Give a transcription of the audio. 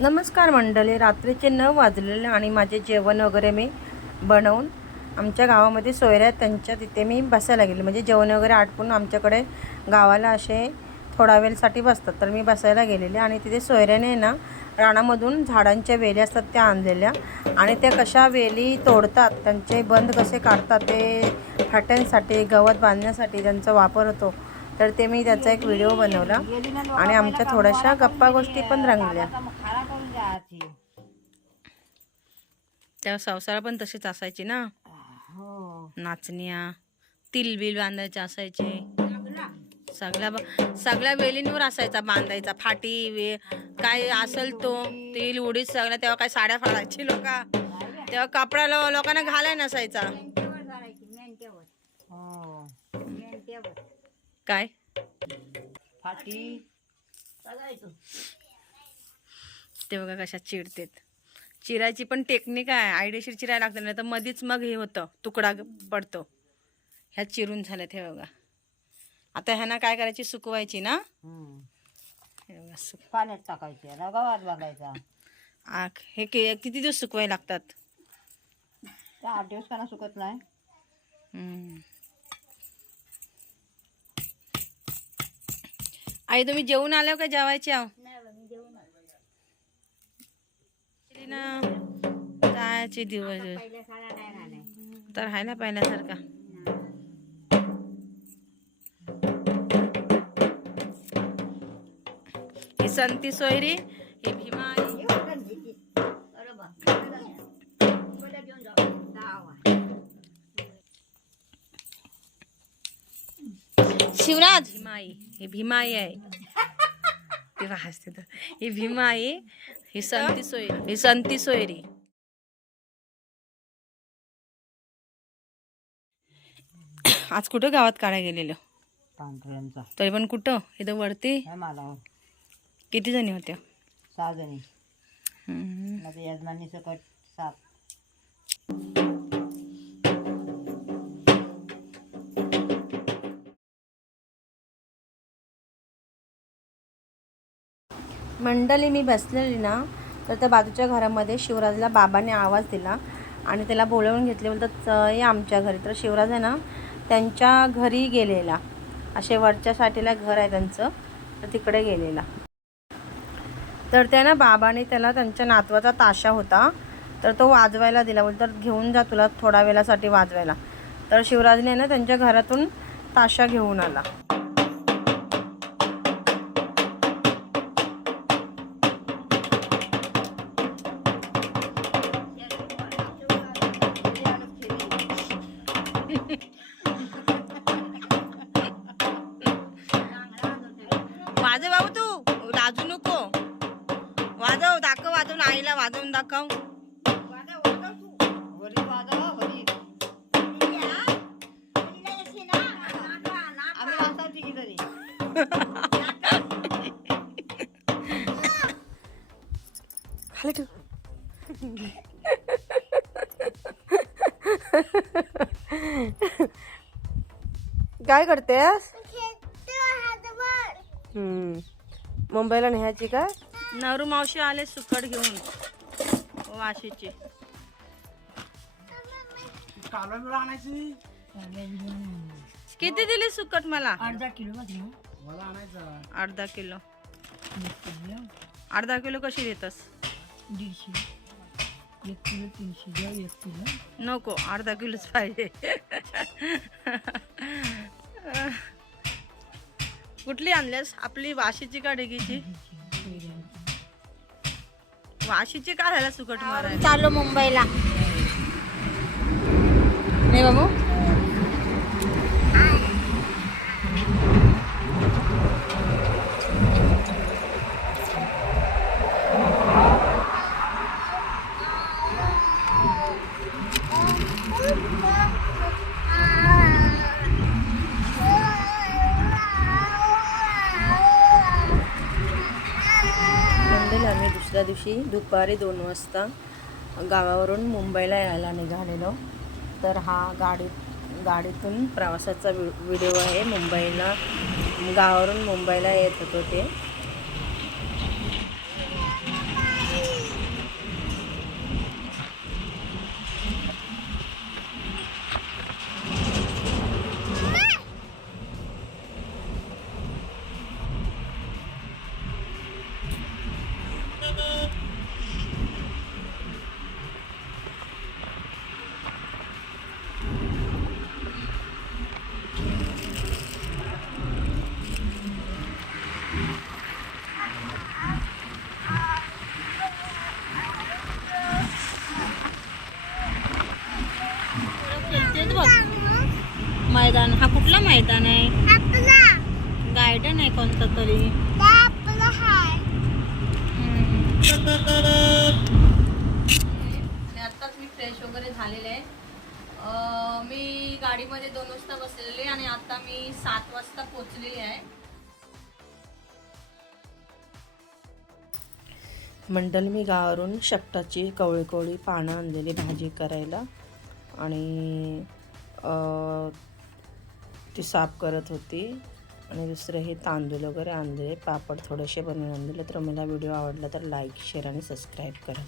नमस्कार मंडळी, रात्रीचे 9 वाजलेले आणि माझे जेवण वगैरे मी बनवून आमच्या गावामध्ये सोयऱ्या त्यांच्या तिथे मी बसायला गेले. म्हणजे जेवण वगैरे आटपून आमच्याकडे गावाला असे थोडा वेळसाठी बसतात, तर मी बसायला गेलेले आणि तिथे सोयऱ्याने ना रानामधून झाडांच्या वेली असतात त्या आणलेल्या आणि त्या कशा वेली तोडतात, त्यांचे बंद कसे काढतात, ते फाट्यांसाठी गवत बांधण्यासाठी त्यांचा वापर होतो. तर ते मी त्याचा एक व्हिडिओ बनवला आणि आमच्या थोड्याशा गप्पा गोष्टी पण रंगल्या. त्या संसार पण तसेच असायची ना, नाचण्या तिलबिल बांधायचे असायचे, सगळ्या वेलींवर असायचा बांधायचा फाटी काय असेल तो तिल उडीत सगळ्या. तेव्हा काय साड्या फाडायची लोक, तेव्हा कपडा लोकांना घालाय नसायचा. काय फाटी ते बघा कशा चिरतेत. चिरायची पण टेक्निक आहे, आयडेशीर चिरायला लागतं, नाही तर मधीच मग हे होतं, तुकडा पडतो. ह्या चिरून झाल्यात हे बघा. आता ह्यांना काय करायची, सुकवायची ना, पाण्यात टाकायचे, गव्हात बांधायचा. हे किती दिवस सुकवायला लागतात? 8 दिवस का सुकत नाही. आई तुम्ही जेवून आल्यावर का जेवायची आहो ना? कायचे दिवस तर आहे ना पहिल्यासारखा. ही संती सोयरी, ही भीमा शिवराज, भीमाई ही भीमाई आहे. तेव्हा हसते तर ही भीमाई, ही संती सोयरी, ही संती सोयरी. आज कुठं गावात काढायला गेलेलो? पांढऱ्यांचा. तरी पण कुठं? इथं वरती. किती जणी होत्या? 6 जणी. माझ्या यजमानी सकट 7. मंडळी मी बसलेली ना, तर त्या बाजूच्या घरामध्ये शिवराजला बाबाने आवाज दिला आणि त्याला बोलवून घेतले. बोलतात ये आमच्या घरी. तर शिवराज आहे ना त्यांच्या घरी गेलेला, असे वरच्या साठीला घर आहे त्यांचं, तर तिकडे गेलेला. तर त्या ना बाबाने त्याला त्यांच्या नातवाचा ताशा होता, तर तो वाजवायला दिला. बोलतात घेऊन जा, तुला थोडा वेळासाठी वाजवायला. तर शिवराजने ना त्यांच्या घरातून ताशा घेऊन आला. वाजव बाबू, तू लाजू नको, वाजव, दाखव वाजवून, आईला वाजवून दाखव. खाली ठेव. काय करतेस? मुंबईला न्यायची का? नवरू मावशी आले सुकट घेऊन वाशीचे. किती दिली सुकट? मला अर्धा किलो. अर्धा किलो. अर्धा किलो कशी देतस? 150. 1 किलो 300 द्या. 1 किलो नको, अर्धा किलोच पाहिजे. कुठली आणल्यास? आपली वाशीची का डेगीची? वाशीची का झाला सुकट मारायला? चाललो मुंबईला. नाही बाबू, आम्ही दुसऱ्या दिवशी दुपारी 2 वाजता गावावरून मुंबईला यायला निघालेलो. तर हा गाडीतून प्रवासाचा व्हिडिओ आहे. मुंबईला, गावावरून मुंबईला येत होतो ते. मैदान आहे, गार्डन आहे कोणतं तरी. आणि आत्ताच मी फ्रेश वगैरे झालेले आहे. मी गाडीमध्ये 2 वाजता बसलेले आणि आता मी 7 वाजता पोचलेली आहे. मंडल मी गावावरून शेपटाची कवळी कवळी पानं आणलेली भाजी करायला आणि ती साफ करत होती. आणि दुसरे हे तांदूळ वगैरे आणले, पापड थोडेसे बनवून आणलेले. तर मला व्हिडिओ आवडला तर लाईक शेअर आणि सबस्क्राईब करा.